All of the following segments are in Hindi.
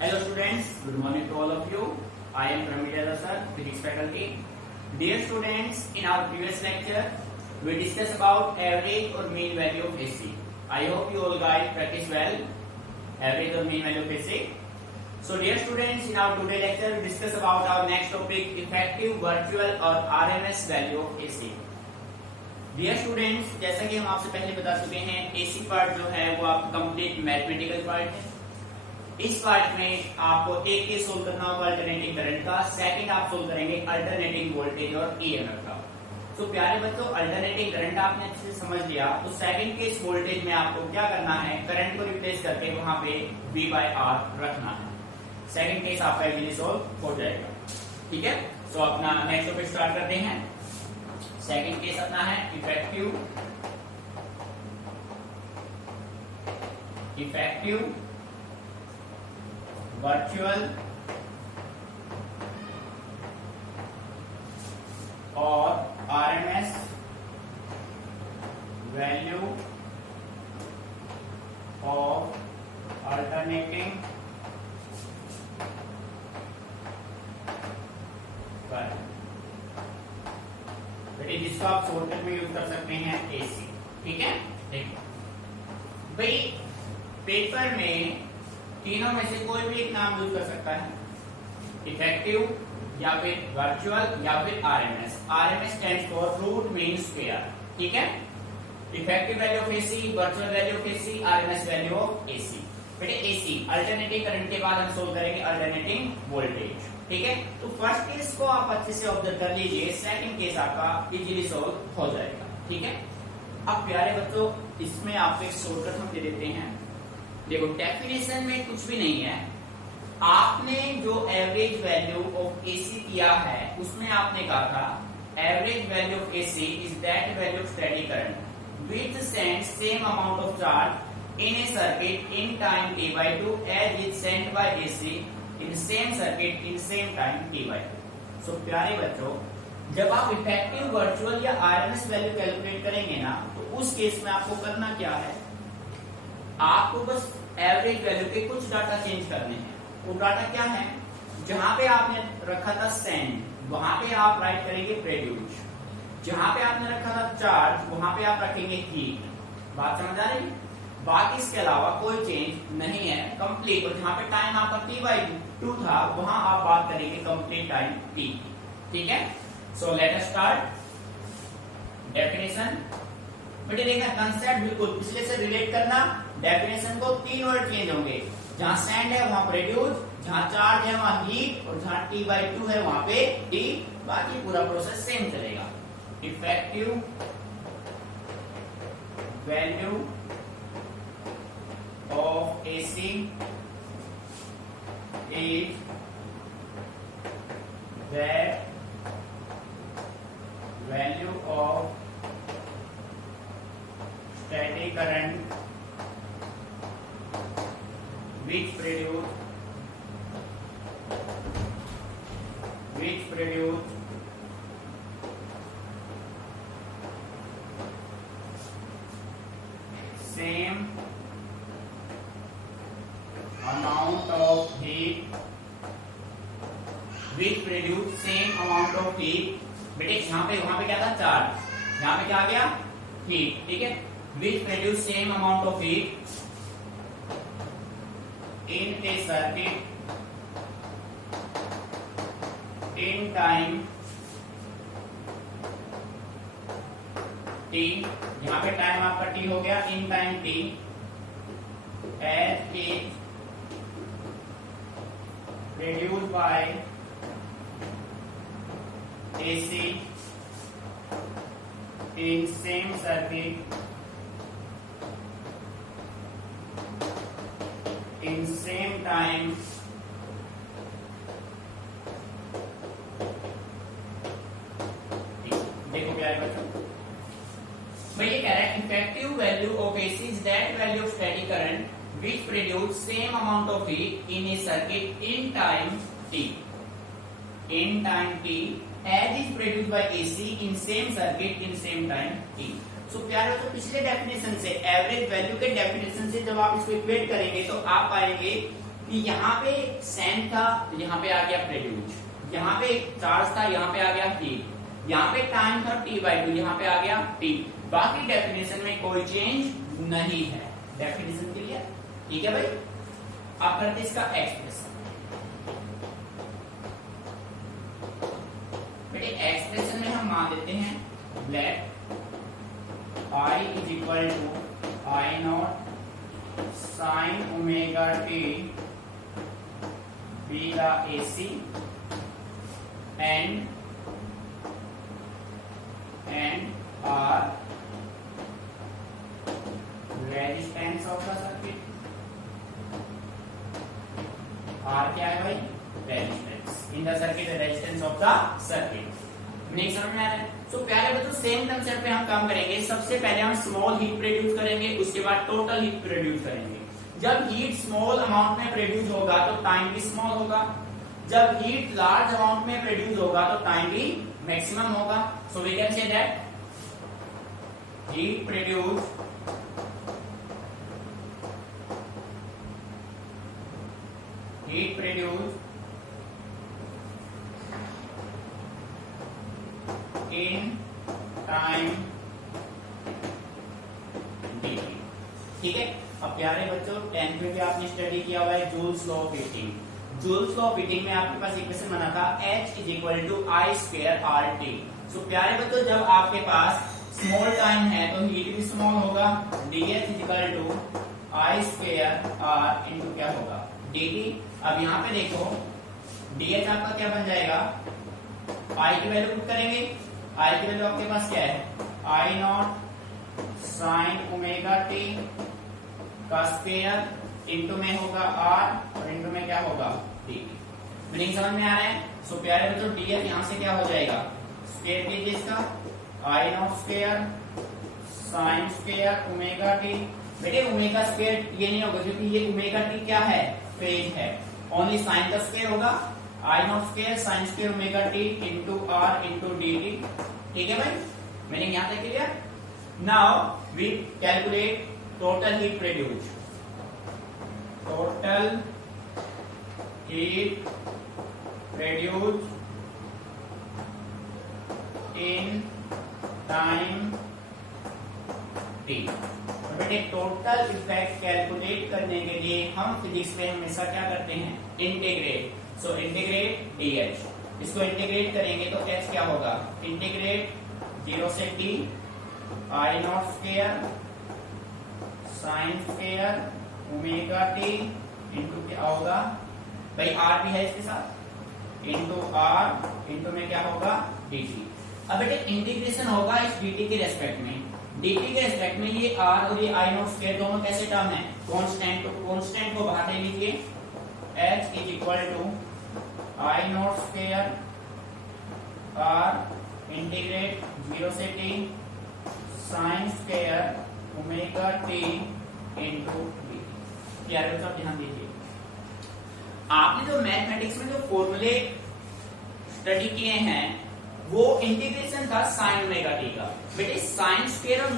Hello students, good morning to all of you. I am Pramila sir, physics faculty. Dear students, in our previous lecture, we discussed about average or mean value of AC. I hope you all guys practice well average or mean value of AC. So dear students, in our today lecture, we discuss about our next topic, effective, virtual or RMS value of AC. Dear students, जैसा कि हम आपसे पहले बता चुके हैं, एसी पार्ट जो है वो आपका कंप्लीट मैथमेटिकल पार्ट है। इस पार्ट में आपको एक केस सोल्व करना होगा अल्टरनेटिंग करंट का, सेकंड आप सोल्व करेंगे अल्टरनेटिंग वोल्टेज और ईएमएफ का। तो प्यारे बच्चों, अल्टरनेटिंग करंट आपने अच्छे से समझ लिया, तो सेकंड केस वोल्टेज में आपको क्या करना है, करंट को रिप्लेस करके वहां पे V/R रखना है। सेकंड केस आपका इजीली सोल्व हो जाएगा। ठीक है, तो अपना नेक्स्ट टॉपिक स्टार्ट करते हैं। सेकंड केस अपना है इफेक्टिव वर्चुअल और RMS value of alternating current, जिसको आप शॉर्टकट में यूज कर सकते हैं एसी। ठीक है, देखो भाई, पेपर में तीनों में से कोई भी एक नाम यूज कर सकता है, इफेक्टिव या फिर वर्चुअल या फिर RMS. RMS stands for root mean square. ठीक है, effective value of AC, virtual value of AC, RMS value of AC. बेटे एसी अल्टरनेटिंग करंट के बाद हम सोल्व करेंगे अल्टरनेटिंग वोल्टेज। ठीक है, तो फर्स्ट केस को आप अच्छे से ऑब्जर्व कर लीजिए, सेकंड केस आपका इजीली सोल्व हो जाएगा। ठीक है, अब प्यारे बच्चों, इसमें आपको एक शॉर्टकट हम दे देते हैं। देखो, डेफिनेशन में कुछ भी नहीं है, आपने जो एवरेज वैल्यू ऑफ एसी किया है उसमें आपने कहा था average value of AC is that value of steady current which send same amount of charge in a circuit in time t/2 as is sent by AC in same circuit in same time t/2। So प्यारे बच्चों, जब आप इफेक्टिव, वर्चुअल या आरएमएस वैल्यू कैलकुलेट करेंगे ना, तो उस केस में आपको करना क्या है, आपको बस एवरेज वैल्यू के कुछ डाटा चेंज करने हैं। वो डाटा क्या है, जहां पे आपने रखा था सेंड, वहां पे आप राइट करेंगे प्रेड्यूस। जहां पे आपने रखा था चार्ज, वहां पे आप रखेंगे हीट। बात समझ आ रही है? बाकी इसके अलावा कोई चेंज नहीं है, कंप्लीट। और जहां पे टाइम आपका t/2 था, वहां आप बात करेंगे कंप्लीट टाइम t। ठीक है, so let us start definition. बेटे देखना, कंसेप्ट बिल्कुल पिछले से रिलेट करना। डेफिनेशन को 3 वर्ड चेंज होंगे, जहां सेंड है वहां प्रोड्यूस, जहां चार्ज है वहां हीट, और जहां t/2 है वहां पे t। बाकी पूरा प्रोसेस सेम चलेगा। Effective value of AC is that value of static current which produce same amount of heat which produce same amount of heat। बेटे यहाँ पे वहां पे क्या था, चार्ज, यहाँ पे क्या आ गया, हीट। ठीक है, which produce same amount of heat in a circuit in time t। यहाँ पे टाइम आपका t हो गया, in time t as is produced by AC in same circuit in same time देखो प्यारे बच्चों, मैं ये कह रहा है effective value of AC is that value of steady current which produce same amount of heat in a circuit in time t as is produced by AC in same circuit in same time t। सो प्यारे तो पिछले डेफिनेशन से, एवरेज वैल्यू के डेफिनेशन से जब आप इसको इक्वेट करेंगे तो आप पाएंगे कि यहाँ पे सेंड था, यहाँ पे आ गया प्रेड्यूस, यहाँ पे चार्ज था, यहाँ पे आ गया हीट, यहाँ पे टाइम था T/2, यहाँ पे आ गया T। बाकी डेफिनेशन में कोई चेंज नहीं है। Definition clear? ठीक है भाई। अब करते इसका एक्सप्रेशन। बेटे एक्सप्रेशन में हम मान देते हैं let I is equal to I naught sine omega T be the AC and R resistance of the circuit. R क्या है भाई? Resistance in the circuit, resistance of the circuit. नहीं समझ में आ रहा है? तो प्यारे बच्चों सेम कंसेप्ट पे हम काम करेंगे। सबसे पहले हम स्मॉल हीट प्रोड्यूस करेंगे, उसके बाद टोटल हीट प्रोड्यूस करेंगे। जब हीट स्मॉल अमाउंट में प्रोड्यूस होगा तो टाइम भी स्मॉल होगा, जब हीट लार्ज अमाउंट में प्रोड्यूस होगा तो टाइम भी मैक्सिमम होगा। So we can say that heat produce in time dt। ठीक है। अब प्यारे बच्चों 10th में भी आपने स्टडी किया हुआ है Joule's law of heating. Joule's law of heating में आपके पास इक्वेशन बना था H is equal to I square R T. So प्यारे बच्चों जब आपके पास स्मॉल टाइम है तो हीट भी स्मॉल होगा, dH is equal to I square R into क्या होगा dt। अब यहाँ पे देखो dH आपका क्या बन जाएगा, I की वैल्यू पुट करेंगे, I की वैल्यू आपके पास क्या है, I naught sine omega T का स्क्वायर इंटू में होगा R और इंटू में क्या होगा dt। मीनिंग समझ में आ रहा है? सो प्यारे बच्चों dH यहाँ से क्या हो जाएगा, स्क्वायर कीजिए इसका, I naught square sine square omega T. बेटे ओमेगा स्क्वायर ये नहीं होगा क्योंकि ये ओमेगा टी क्या है, फेज है, ओनली साइन का स्क्वायर होगा, I not square sine square omega T into R into D T. ठीक है भाई, मीनिंग यहाँ तक clear? Now we calculate total heat produce. Total heat produce in time T. बेटे टोटल इफेक्ट कैलकुलेट करने के लिए हम फिजिक्स में हमेशा क्या करते हैं, इंटीग्रेट। सो इंटीग्रेट dH, इसको इंटीग्रेट करेंगे तो h क्या होगा, इंटीग्रेट 0 से t I naught square sine square omega T into क्या होगा भाई r भी है इसके साथ, इंटू r इंटू में क्या होगा dt। अब बेटे इंटीग्रेशन होगा इस dt के रेस्पेक्ट में, dt के रेस्पेक्ट में ये r और ये I नॉट स्क्वायर दोनों कैसे टर्म है, कांस्टेंट। तो कांस्टेंट को बाहर ले लीजिए, h is equal to I naught square r integrate 0 से t sine square omega t into dt। प्यारे बच्चों ध्यान दीजिए, आपने जो मैथमेटिक्स में जो फॉर्मूले स्टडी किए हैं वो इंटीग्रेशन था साइन ओमेगा टी का। बेटे साइन स्क्वायर और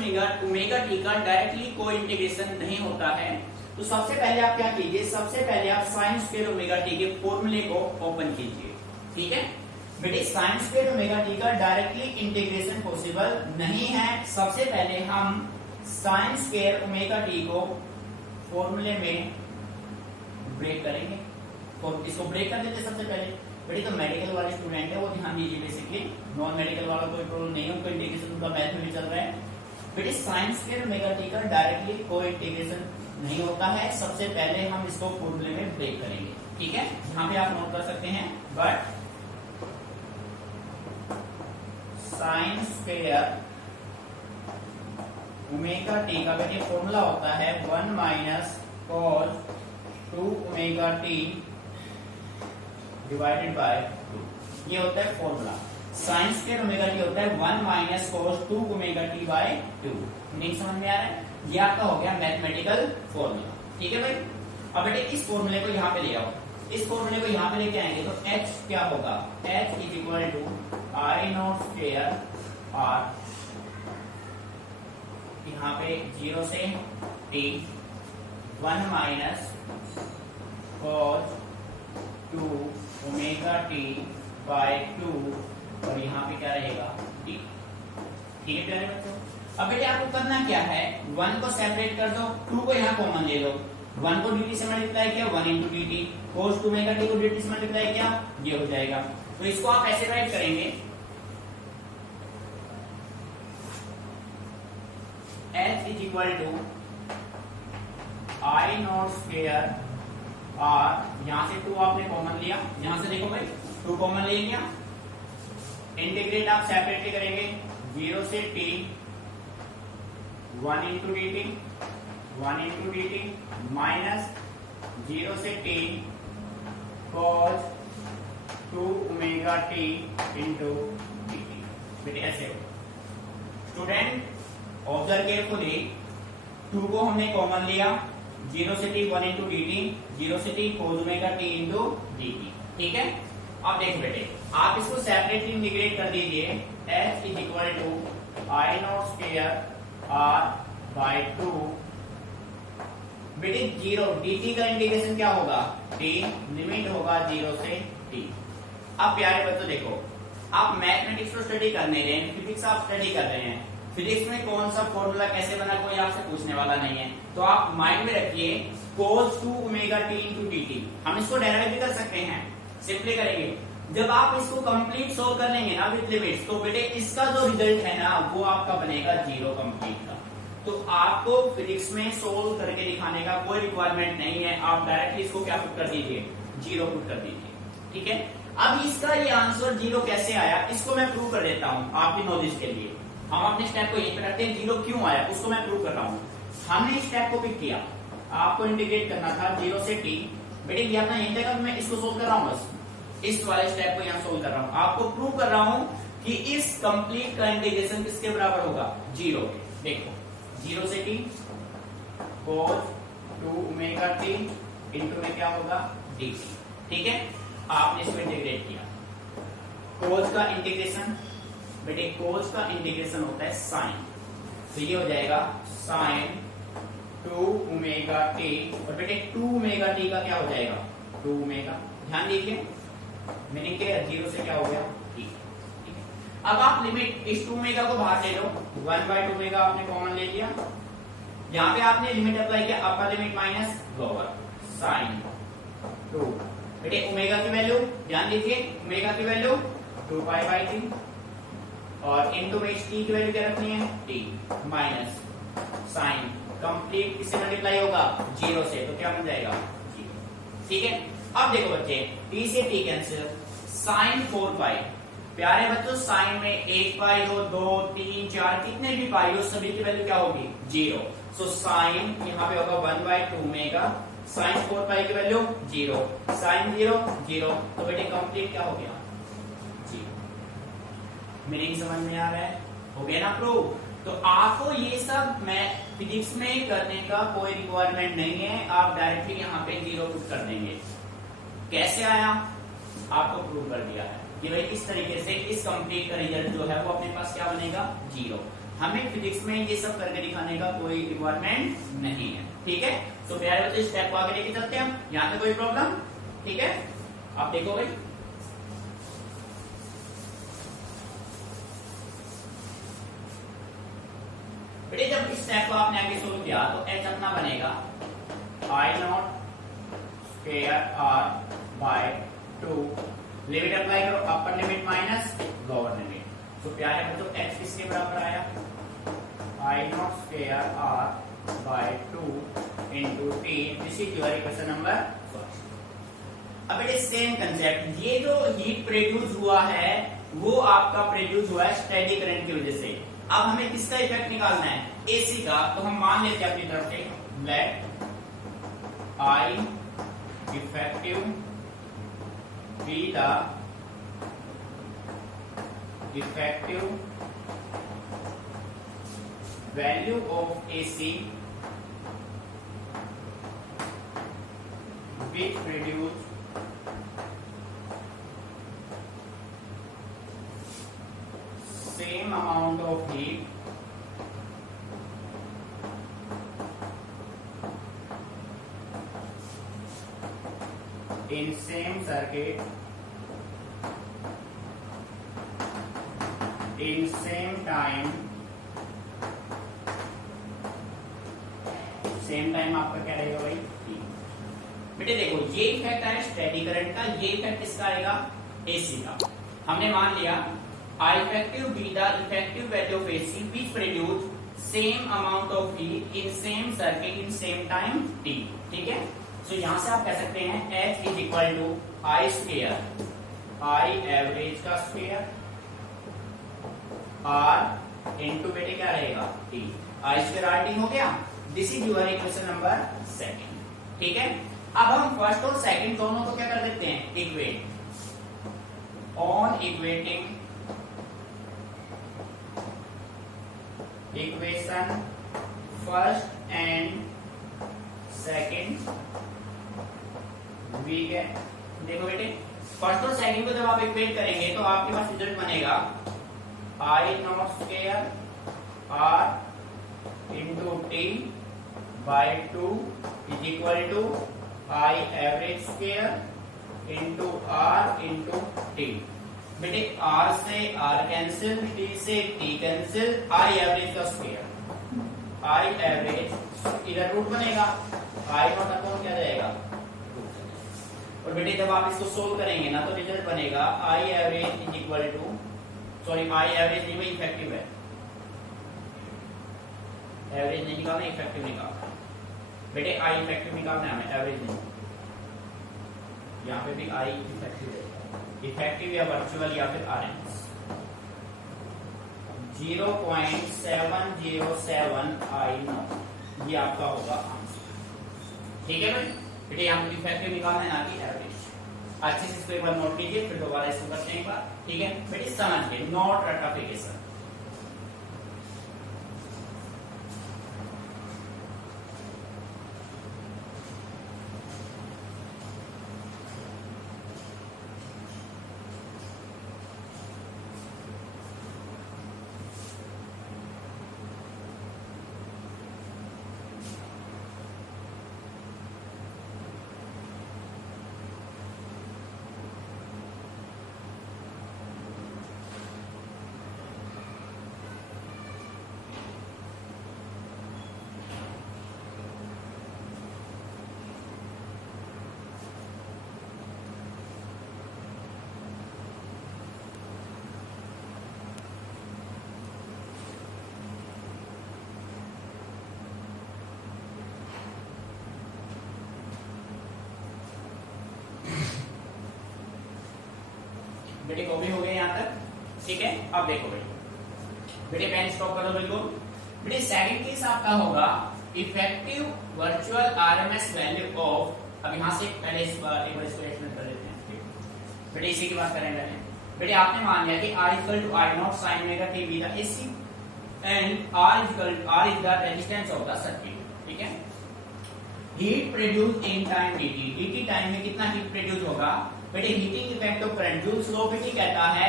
ओमेगा टी का डायरेक्टली कोई इंटीग्रेशन नहीं होता है। तो सबसे पहले आप क्या कीजिए, सबसे पहले आप साइन स्क्वायर ओमेगा टी के फॉर्मूले को ओपन कीजिए। ठीक है बेटे, साइन स्क्वायर ओमेगा टी का डायरेक्टली इंटीग्रेशन पॉसिबल नहीं है। सबसे पहले हम साइन स्क्वायर ओमेगा टी को फॉर्मूले में ब्रेक करेंगे, और इसको ब्रेक कर देते सबसे पहले। बेटे तो मेडिकल वाले स्टूडेंट है वो ध्यान दीजिए, बेसिकली नॉन मेडिकल वाला कोई प्रॉब्लम नहीं है, उनको इंटीग्रेशन उनका मैथ में भी चल रहा है। बेटे साइन स्क्वायर ओमेगा टी का डायरेक्टली कोई इंटीग्रेशन नहीं होता है। सबसे पहले हम इसको फॉर्मूले में ब्रेक करेंगे। ठीक है, यहाँ पे आप नोट कर सकते हैं, but sine square omega T का बेटे फॉर्मूला होता है 1 minus cos 2 omega T divided by 2। ये होता है formula. Sine square omega T होता है 1 minus cos 2 omega T by 2। नहीं समझ में आ रहा है? ये आपका हो गया मैथमेटिकल फॉर्मूला। ठीक है भाई, अब बेटे इस फॉर्मूले को यहाँ पे ले आओ, इस फॉर्मूले को यहाँ पे लेके आएंगे तो h क्या होगा, h is equal to I not square r, यहाँ पे 0 से t 1 minus cos 2 omega T by 2 और यहाँ पे क्या रहेगा टी। ठीक है प्यारे बच्चों, अब बेटे आपको करना क्या है, 1 को सेपरेट कर दो, 2 को यहाँ कॉमन ले लो, 1 को dt से मल्टीप्लाई किया 1 into D T, cos 2 omega T को dt से मल्टीप्लाई किया, ये हो जाएगा। तो इसको आप ऐसे राइट करेंगे h is equal to I not square r, यहां से 2 आपने कॉमन लिया, यहां से देखो भाई 2 कॉमन ले लिया, इंटीग्रेट आप सेपरेटली करेंगे 0 से t 1 into D T minus 0 से t cos 2 omega T into D T. बेटे ऐसे हो स्टूडेंट ऑब्जर्व केयरफुली, 2 को हमने कॉमन लिया, 0 से t 1 इंटू डी टी, 0 से t cos omega T into D T. ठीक है, अब देखो बेटे आप इसको सेपरेटली इंटीग्रेट कर दीजिए, h is equal to I not square r by 2, बेटे 0 dt का इंटीग्रेशन क्या होगा t, लिमिट होगा 0 से t। अब प्यारे बच्चों देखो, आप मैथमेटिक्स को स्टडी कर नहीं रहे हैं, फिजिक्स आप स्टडी कर रहे हैं, फिजिक्स में कौन सा फॉर्मूला कैसे बना कोई आपसे पूछने वाला नहीं है, तो आप माइंड में रखिए cos 2 omega t into D T, हम इसको डेराइव भी कर सकते हैं, सिंपली करेंगे। जब आप इसको कंप्लीट सोल्व कर लेंगे ना विद लिमिट्स, तो बेटे इसका जो रिजल्ट है ना वो आपका बनेगा 0 कंप्लीट का। तो आपको फिजिक्स में सोल्व करके दिखाने का कोई रिक्वायरमेंट नहीं है, आप डायरेक्टली इसको क्या पुट कर दीजिए 0 पुट कर दीजिए। ठीक है, अब इसका ये आंसर 0 कैसे आया इसको मैं प्रूव कर देता हूं आपकी नॉलेज के लिए। हम अपने स्टेप को यहीं पे रखते हैं, 0 क्यों आया उसको मैं प्रूव कर रहा हूं। हमने इस स्टेप को पिक किया, आपको इंटीग्रेट करना था 0 से t, बेटे ये अपना यहीं तक, मैं इसको सोल्व कर रहा हूं, बस इस वाले स्टेप को यहाँ सोल्व कर रहा हूं, आपको प्रूव कर रहा हूं कि इस कंप्लीट का इंटीग्रेशन किसके बराबर होगा 0 के। देखो 0 से t cos 2 omega t into में क्या होगा dt। ठीक है, आपने इसको इंटीग्रेट किया, cos का इंटीग्रेशन, बेटे cos का इंटीग्रेशन होता है sin, तो ये हो जाएगा sin 2 ओमेगा t, और बेटे 2 ओमेगा t का क्या हो जाएगा 2 ओमेगा, ध्यान दीजिए मीनिंग के 0 से क्या हो गया t। ठीक है, अब आप लिमिट इस 2 ओमेगा को बाहर ले लो, 1/2 ओमेगा आपने कॉमन ले लिया, यहाँ पे आपने लिमिट अप्लाई किया, अपर लिमिट माइनस लोअर sin 2, बेटे ओमेगा की वैल्यू ध्यान दीजिए, ओमेगा की वैल्यू 2π/3 और इनटू में t की वैल्यू क्या रखनी है t माइनस sin कंप्लीट किससे मल्टीप्लाई होगा 0 से, तो क्या बन जाएगा 0। ठीक है, अब देखो बच्चे t से t कैंसिल, sin 4π, प्यारे बच्चों साइन में 1π हो 2 3 4 कितने भी पाई हो सभी की वैल्यू क्या होगी 0, सो साइन यहाँ पे होगा 1/2 ओमेगा, साइन 4π की वैल्यू 0, साइन 0 0, तो बेटे कंप्लीट क्या हो गया 0। मीनिंग समझ में आ रहा है, हो गया ना प्रूव। तो आपको ये सब मैं फिजिक्स में करने का कोई रिक्वायरमेंट नहीं है, आप डायरेक्टली यहाँ पे 0 पुट कर देंगे। कैसे आया आपको प्रूव कर दिया है कि भाई इस तरीके से इस कंप्लीट का रिजल्ट जो है वो अपने पास क्या बनेगा 0। हमें फिजिक्स में ये सब करके दिखाने का कोई रिक्वायरमेंट नहीं है। ठीक है, तो प्यारे बच्चों स्टेप को आगे लेके चलते हैं हम, यहाँ पे कोई प्रॉब्लम। ठीक है, आप देखो भाई बेटे जब इस स्टेप को आपने आगे सोल्व किया तो h अपना बनेगा I not square r by 2, limit apply करो, upper limit minus lower limit, तो प्यारे बच्चों x किसके बराबर आया I not square r by 2 into t, this is your equation number 1। अब बेटे सेम कंसेप्ट, ये जो हीट प्रोड्यूस हुआ है वो आपका प्रोड्यूस हुआ है स्टेडी करंट की वजह से। अब हमें किसका इफेक्ट निकालना है एसी का, तो हम मान लेते हैं अपनी तरफ से let I effective be the effective value of AC which produce same amount of heat in same circuit in same time आपका क्या रहेगा भाई t। बेटे देखो ये इफेक्ट है स्टेडी करंट का, ये इफेक्ट किसका आएगा एसी का। हमने मान लिया I effective be the effective value of AC which produce same amount of heat in same circuit in same time t। ठीक है, सो यहां से आप कह सकते हैं H is equal to I square, I average का स्क्वायर R इनटू बेटे क्या रहेगा T, I square R T हो गया। This is your equation number second. ठीक है, अब हम फर्स्ट और सेकंड दोनों को क्या कर देते हैं equate. On equating equation first and second we get, देखो बेटे फर्स्ट और सेकंड को जब आप इक्वेट करेंगे तो आपके पास रिजल्ट बनेगा I not square R into T by 2 is equal to I average square into R into T. बेटे आर से आर कैंसिल, टी से टी कैंसिल, आई एवरेज का स्क्वायर, आई एवरेज इधर रूट बनेगा, आई नॉट अपॉन क्या जाएगा। और बेटे जब आप इसको सोल्व करेंगे ना तो रिजल्ट बनेगा I average is equal to, sorry I average नहीं भाई इफेक्टिव है, एवरेज नहीं निकालना इफेक्टिव निकालना। बेटे आई इफेक्टिव निकालना है हमें, एवरेज नहीं। यहाँ पे भी आई इफेक्टिव है, इफेक्टिव या वर्चुअल या फिर आरएमएस। 0.707 आई नॉट ये आपका होगा आंसर। ठीक है भाई, बेटे यहाँ पे इफेक्टिव निकालना है ना कि एवरेज। अच्छे से इसको एक बार नोट कीजिए, फिर दोबारा इसको करते हैं एक बार। ठीक है बेटे, समझ के नॉट रटिफिकेशन। बेटे कॉपी हो गए यहाँ तक। ठीक है, अब देखो बेटे पेन स्टॉप करो बिल्कुल। बेटे सेकंड केस आपका होगा effective virtual RMS value of, अब यहाँ से पहले एक बार इसको एक्सप्लेन कर देते हैं। बेटे इसी की बात करें पहले। बेटे आपने मान लिया कि R equal to I not sine omega T be the AC and R is the resistance of the circuit. ठीक है, heat produce in time dt, dt time में कितना हीट प्रोड्यूस होगा। बेटे heating effect of current, Joule's law बेटे कहता है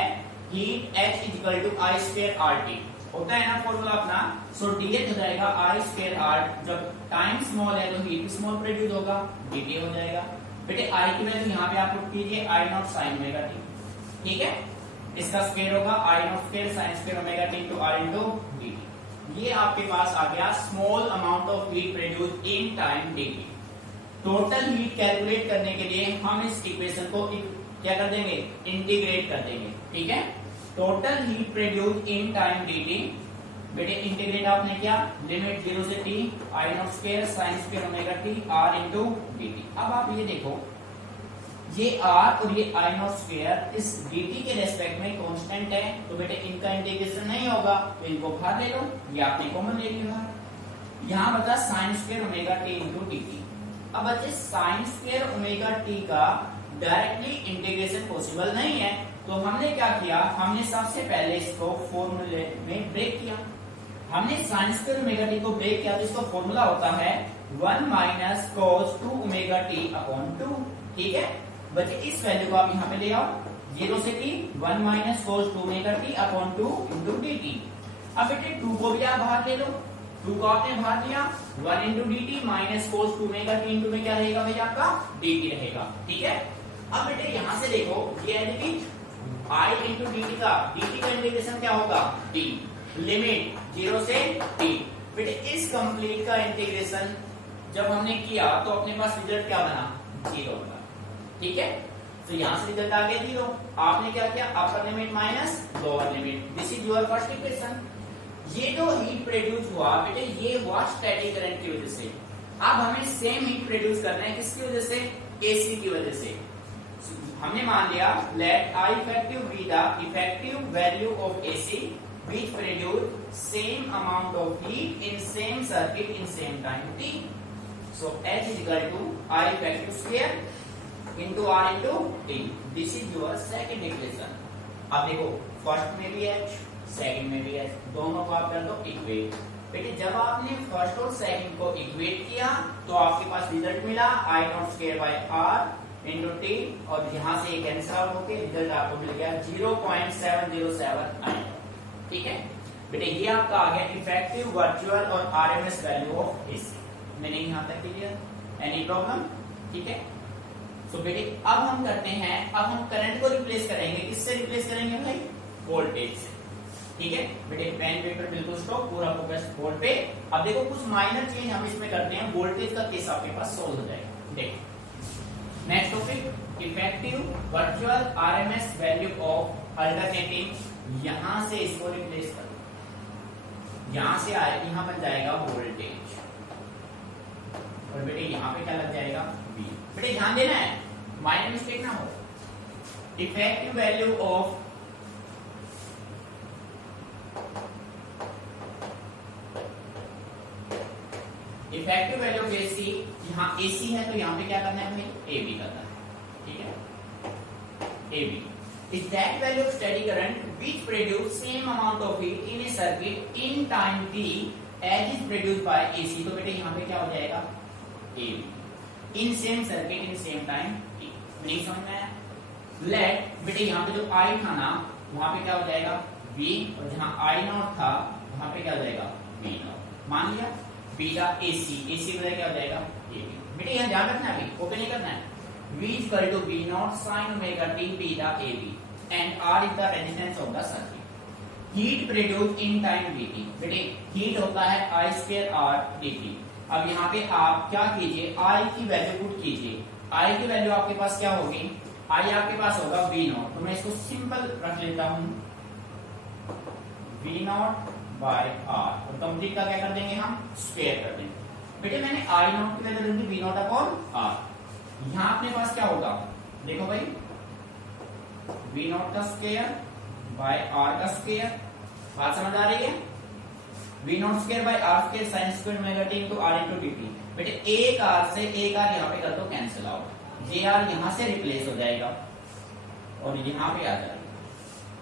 heat H is equal to I square R T, होता है ना फॉर्मूला अपना। सो dH हो जाएगा आई स्क्वायर आर, जब टाइम स्मॉल है तो हीट स्मॉल प्रोड्यूस होगा, dt हो जाएगा। बेटे आई की वैल्यू यहाँ पे आप पुट कीजिए I not sine omega T. ठीक है, इसका स्क्वायर होगा I not square sine square omega T into R into dt। ये आपके पास आ गया small amount of heat produce in time dt। Total heat calculate करने के लिए हम इस इक्वेशन को क्या कर देंगे, इंटीग्रेट कर देंगे। ठीक है, total heat produce in time dt। बेटे इंटीग्रेट आपने किया, लिमिट 0 से t I not square sine square omega T R into dt। अब आप ये देखो, ये r और ये आई नॉट स्क्वायर इस dt के रेस्पेक्ट में कांस्टेंट है, तो बेटे इनका इंटीग्रेशन नहीं होगा, तो इनको बाहर ले लो, ये आपने कॉमन ले लिया। यहाँ बता sign square omega T into dt। अब बच्चे साइन स्क्वायर ओमेगा टी का डायरेक्टली इंटीग्रेशन पॉसिबल नहीं है, तो हमने क्या किया, हमने सबसे पहले इसको फॉर्मूले में ब्रेक किया। हमने साइन स्क्वायर ओमेगा टी को ब्रेक किया, तो इसका फॉर्मूला होता है 1 minus cos 2 omega T upon 2। ठीक है बच्चे, इस वैल्यू को आप यहाँ पे ले आओ, 0 से t 1 minus cos 2 omega T upon 2 into dt। अब बेटे 2 को भी आप बाहर ले लो, 2 को आपने बाहर लिया, 1 into D T minus cos 2 में का 3 इंटू में क्या रहेगा भाई आपका डी टी रहेगा। ठीक है, अब बेटे यहां से देखो ये element I into D T का इंटीग्रेशन क्या होगा डी, लिमिट 0 से t। बेटे इस कंप्लीट का इंटीग्रेशन जब हमने किया तो अपने पास रिजल्ट क्या बना 0 बना। ठीक है, तो यहां से रिजल्ट आ गया 0। आपने क्या किया अपर limit minus lower limit, this is your first equation. ये जो हीट प्रोड्यूस हुआ बेटे ये हुआ स्टैटिक करंट की वजह से। अब हमें सेम हीट प्रोड्यूस करना है किसकी वजह से, एसी की वजह से। हमने मान लिया let I effective be the effective value of AC which produce same amount of heat in same circuit in same time t. So H is equal to I effective square into R into T. This is your second equation. अब देखो फर्स्ट में भी H सेकंड में भी H, दोनों को आप कर दो इक्वेट। बेटे जब आपने फर्स्ट और सेकंड को इक्वेट किया तो आपके पास रिजल्ट मिला I naught square by R into T, और यहाँ से कैंसिल आउट होके रिजल्ट आपको मिल गया 0.707 आएगा। ठीक है बेटे, ये आपका आ गया इफेक्टिव वर्चुअल और आरएमएस वैल्यू ऑफ एसी। मैंने यहां तक क्लियर, एनी प्रॉब्लम? ठीक है, सो बेटे अब हम करते हैं, अब हम करंट को रिप्लेस करेंगे, किससे रिप्लेस करेंगे भाई, वोल्टेज से। ठीक है बेटे, पेन पेपर बिल्कुल स्टॉप, पूरा फोकस बोर्ड पे। अब देखो कुछ माइनर चेंज हम इसमें करते हैं, वोल्टेज का केस आपके पास सोल्व हो जाएगा। देखो next topic, effective virtual RMS value of alternating. यहां से इसको रिप्लेस करो, यहां से आए यहां बन जाएगा वोल्टेज, और बेटे यहां पे क्या लग जाएगा V। बेटे ध्यान देना है माइनर मिस्टेक ना हो। Effective value of effective value of AC, यहां एसी है तो यहां पे क्या करना है भाई AB करना है। ठीक है, AB is that value of steady current which produce same amount of heat in a circuit in time t as is produced by AC। तो बेटे यहाँ पे क्या हो जाएगा AB in same circuit in same time t। नहीं समझ में आया? लेट बेटे यहाँ पे जो I था ना वहां पे क्या हो जाएगा V, और जहाँ I नॉट था वहां पे क्या हो जाएगा V नॉट। मान लिया बीटा AC, AC बजाय क्या हो जाएगा AB। बेटे यहाँ ध्यान रखना है, अभी ओके नहीं करना है। V is equal to V naught sin omega t beta AB and R is the resistance of the circuit. Heat produced in time dt। बेटे हीट होता है I square R dt। अब यहाँ पे आप क्या कीजिए, I की वैल्यू पुट कीजिए। I की वैल्यू आपके पास क्या होगी, I आपके पास होगा V naught, तो मैं इसको सिंपल रख लेता हूँ V naught by R, और कंप्लीट का क्या कर देंगे हम स्क्वायर कर देंगे। बेटे मैंने I naught की वैल्यू रख दी V naught अपॉन R। यहां अपने पास क्या होगा देखो भाई, V नॉट का स्क्वायर बाय R का स्क्वायर। बात समझ आ रही है? V not square by R square sine square omega t into R into dt। बेटे एक R से एक R यहां पे कर दो कैंसिल आउट, ये R यहां से रिप्लेस हो जाएगा और यहां पे आ जाएगा।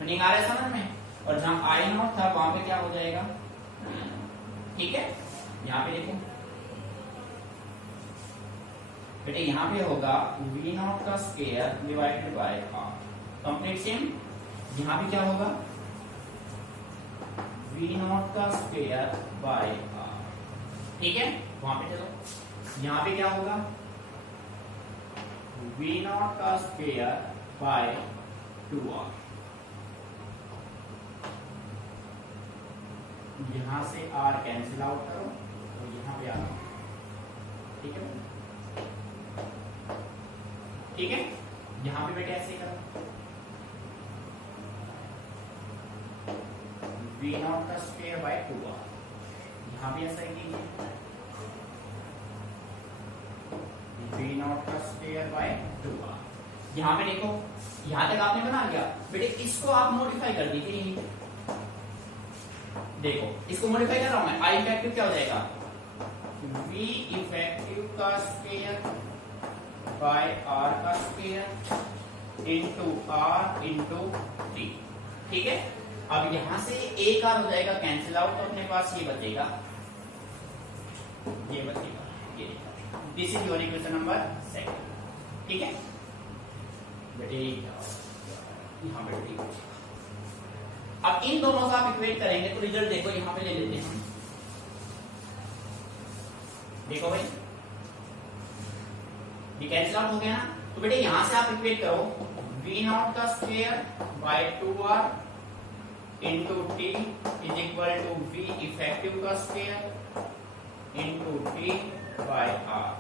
मीनिंग आ रहा है समझ में? और जहां I नॉट था वहां पे क्या हो जाएगा, ठीक है। यहां पे देखो बेटे यहां पे होगा V नॉट का square divided by R, complete same. यहां पे क्या होगा V नॉट का स्क्वायर बाय R। ठीक है, वहां पे चलो, यहां पे क्या होगा V नॉट का स्क्वायर बाय 2R। यहां से R कैंसिल आउट करो और यहां पे आ, ठीक है ठीक है। यहां पे बेटे ऐसे करो V नॉट का स्क्वायर बाय 2R, यहां भी ऐसा ही कीजिए V नॉट का स्क्वायर बाय 2R। यहां पे देखो यहां तक आपने बना लिया बेटे, इसको आप मॉडिफाई कर दीजिए। देखो इसको मॉडिफाई कर रहा हूं मैं, I इफेक्टिव क्या हो जाएगा V इफेक्टिव का स्क्वायर बाय R का square into R into T। ठीक है, अब यहां से एक R हो जाएगा कैंसिल आउट, तो अपने पास ये बचेगा, ये बचेगा, ये। This is your equation number 2। ठीक है बेटे, यहां पे ठीक है। अब इन दोनों का आप इक्वेट करेंगे तो रिजल्ट देखो, यहां पे ले लेते हैं देखो भाई ये कैंसिल आउट हो गया ना, तो बेटे यहां से आप इक्वेट करो v नॉट का square by 2r into T is equal to v effective का square into T by R.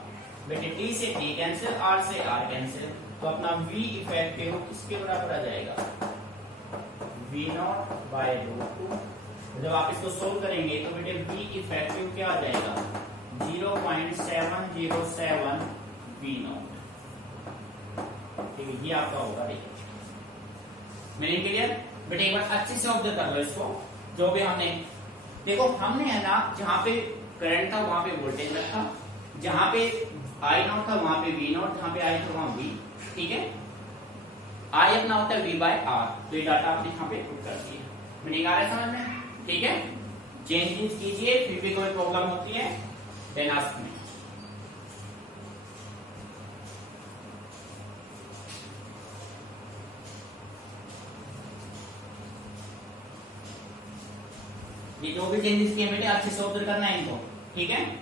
बेटे t से t कैंसिल, r से r कैंसिल, तो अपना v इफेक्टिव किसके बराबर आ जाएगा v नॉट बाय रूट 2। जब आप इसको सोल्व करेंगे तो बेटे v इफेक्टिव क्या आ जाएगा 0.707 v नॉट। ठीक है, ये आपका होगा। देखिए मीनिंग क्लियर? बेटे एक बार अच्छे से ऑब्जर्व कर लो इसको। जो भी हमने देखो, हमने है ना जहां पे करंट था वहां पे वोल्टेज रखा, जहां पे आई नॉट था वहां पे v नॉट, जहां पे आई था वहां v। ठीक है, आई अपना होता है v बाय आर, तो ये डाटा आपने यहाँ पे पुट कर दिया। मीनिंग आ रहा है समझ में? ठीक है, चेंजेस कीजिए, फिर भी कोई प्रॉब्लम होती है देन आस्क मी। ये जो भी चेंजेस किए बेटे अच्छे से ऑब्जर्व करना है इनको। ठीक है,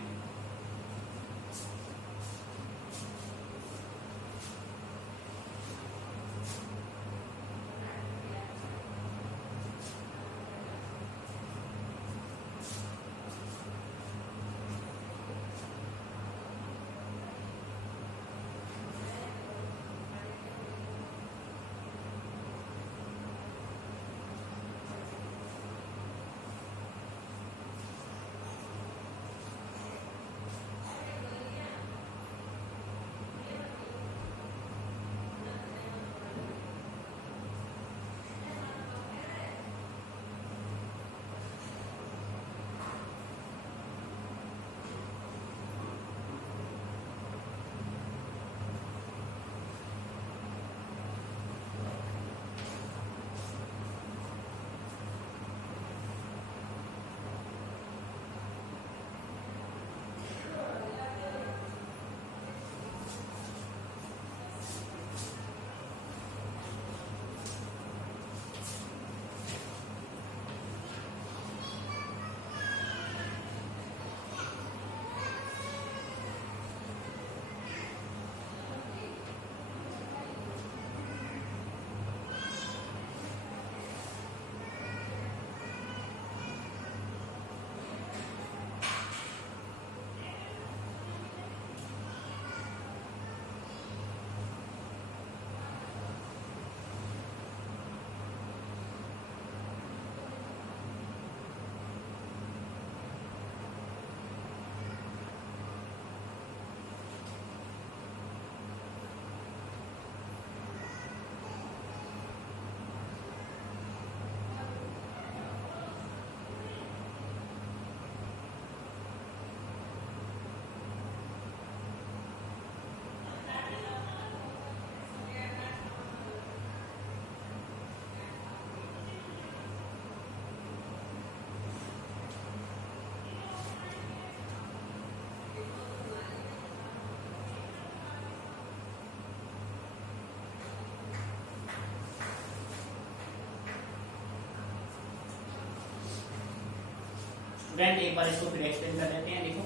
स्टूडेंट एक बार इसको फिर एक्सप्लेन कर लेते हैं। देखो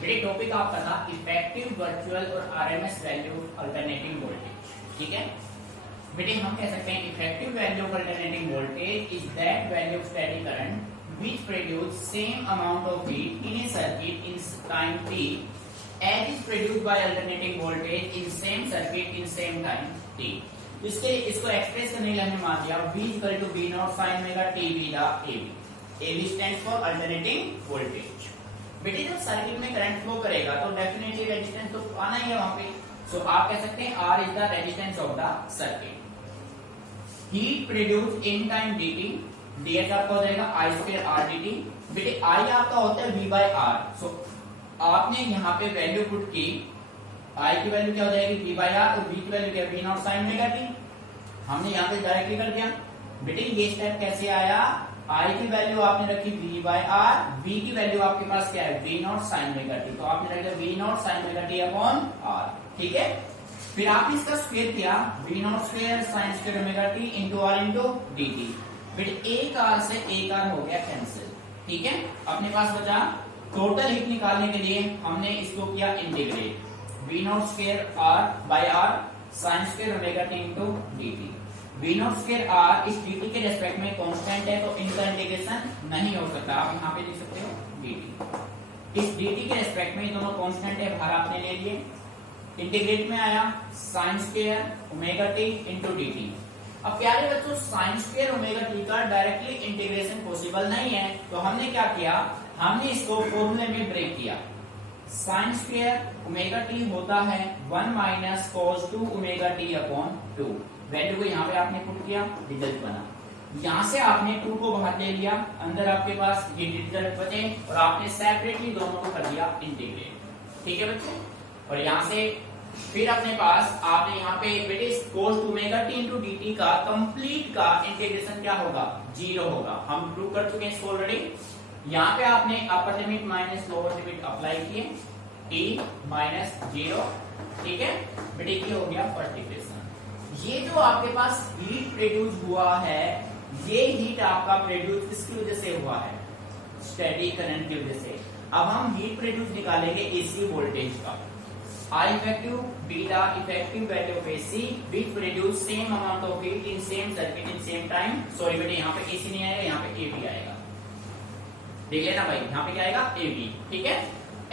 बेटे टॉपिक आपका था इफेक्टिव वर्चुअल और आरएमएस वैल्यू अल्टरनेटिंग वोल्टेज। ठीक है बेटे, हम कह सकते हैं effective value of alternating voltage is that value of static current which produce same amount of heat in a circuit in time t as is produced by alternating voltage in same circuit in same time t। इसके इसको एक्सप्रेस करने के लिए हमने मान दिया v equal to v naught sin omega t b the ab stands for alternating voltage. बेटे जब सर्किट में करंट फ्लो करेगा तो डेफिनेटली रेजिस्टेंस तो आना ही है वहां पे। सो आप कह सकते हैं r is the resistance of the circuit. Heat produced in time dt ds आपका हो जाएगा i स्क्वायर r dt। बेटे i आपका होता है v बाय r। सो आपने यहाँ पे वैल्यू पुट की, i की वैल्यू क्या हो जाएगी v बाय r, और v की वैल्यू क्या v not sine omega t। हमने यहाँ पे डायरेक्टली कर दिया। बेटे ये स्टेप कैसे आया, i की वैल्यू आपने रखी v बाय r, v की वैल्यू आपके पास क्या है v not sine omega t, तो आपने रखा v not sine omega t upon r। ठीक है, फिर आपने इसका स्क्वायर किया v not square sine square omega t into r into dt। बेटे एक r से एक r हो गया कैंसिल। ठीक है, अपने पास बचा टोटल हीट निकालने के लिए हमने इसको किया integrate, V0 square R by R sin square omega t into dt। V0 square R इस dt के रेस्पेक्ट में कांस्टेंट है, तो इनका इंटीग्रेशन नहीं हो सकता। आप यहाँ पे लिख सकते हो dt। इस dt के रेस्पेक्ट में दोनों कांस्टेंट है, बाहर आपने ले लिए। इंटीग्रेट में आया sin square omega t into dt। अब प्यारे बच्चों, sin स्क्वायर ओमेगा t का डायरेक्टली इंटीग्रेशन पॉसिबल नहीं है, तो हमने क्या किया, हमने इसको फॉर्मूले में ब्रेक किया। sin स्क्वायर ओमेगा t होता है 1 minus cos 2 omega t upon 2। Value को यहाँ पे आपने पुट किया, रिजल्ट बना। यहाँ से आपने 2 को बाहर ले लिया, अंदर आपके पास ये रिजल्ट बचे और आपने सेपरेटली दोनों को कर दिया इंटीग्रेट। ठीक है बच्चे, और यहाँ से फिर अपने पास आपने यहाँ पे बेटे cos 2 omega t into dt का कंप्लीट का इंटीग्रेशन क्या होगा, 0 होगा। हम प्रूव कर चुके हैं इसको ऑलरेडी। यहाँ पे आपने अपर limit minus lower limit apply किए, t माइनस 0। ठीक है बेटे, ये हो गया फर्स्ट इक्वेशन। ये जो आपके पास हीट प्रोड्यूस हुआ है, ये हीट आपका प्रोड्यूस किसकी वजह से हुआ है, स्टेडी करंट की वजह से। अब हम हीट प्रोड्यूस निकालेंगे एसी वोल्टेज का। I effective beta effective value of AC which produce same amount of heat in same circuit in same time। Sorry बेटे, यहाँ पे AC नहीं आएगा, यहाँ पे AB आएगा। देख लेना भाई, यहाँ पे क्या आएगा, AB। ठीक है,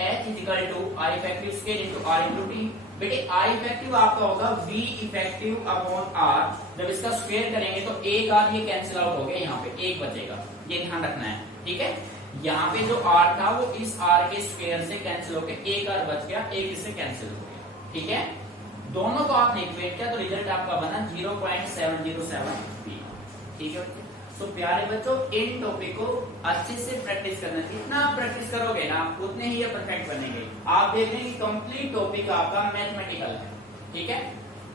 H is equal to I effective square into R into T। बेटे I effective आपका होगा V effective अपॉन R। जब इसका स्क्वायर करेंगे तो एक R ये कैंसिल आउट हो गया, यहाँ पे एक बचेगा, ये ध्यान रखना है। ठीक है, यहाँ पे जो R था वो इस R के स्क्वायर से कैंसिल हो गया, एक R बच गया, एक इससे कैंसिल हो गया। ठीक है, दोनों को आपने इक्वेट किया तो रिजल्ट आपका बना 0.707 B। ठीक है, तो प्यारे बच्चों, इन टॉपिक को अच्छे से प्रैक्टिस करना। जितना आप प्रैक्टिस करोगे ना, उतने ही ये परफेक्ट बनेंगे। आप देख रहे हैं कि कंप्लीट टॉपिक आपका मैथमेटिकल है। ठीक है,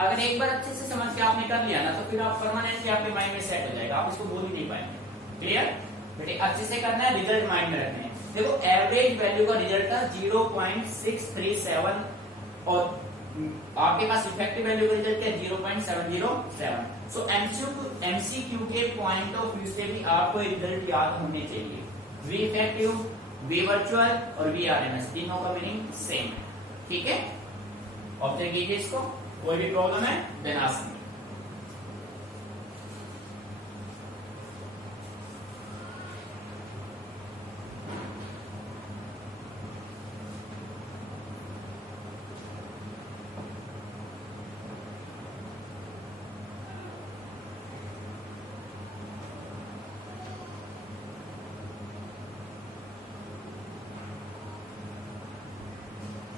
अगर एक बार अच्छे से समझ के आपने कर लिया ना, तो फिर आप परमानेंटली आपके माइंड में सेट हो जाएगा, आप इसको भूल ही नहीं पाएंगे। क्लियर बेटे, अच्छे से करना है, रिजल्ट माइंड में रखने हैं। देखो एवरेज वैल्यू का रिजल्ट था 0.637 और आपके पास इफेक्टिव वैल्यू का रिजल्ट क्या, 0.707। सो एमसीक्यू के पॉइंट ऑफ व्यू से भी आपको रिजल्ट याद होने चाहिए। वी इफेक्टिव, वी वर्चुअल और वी आरएमएस, तीनों का मीनिंग सेम है। ठीक है, ऑब्जर्व कीजिए इसको। कोई भी प्रॉब्लम है देन आस्क।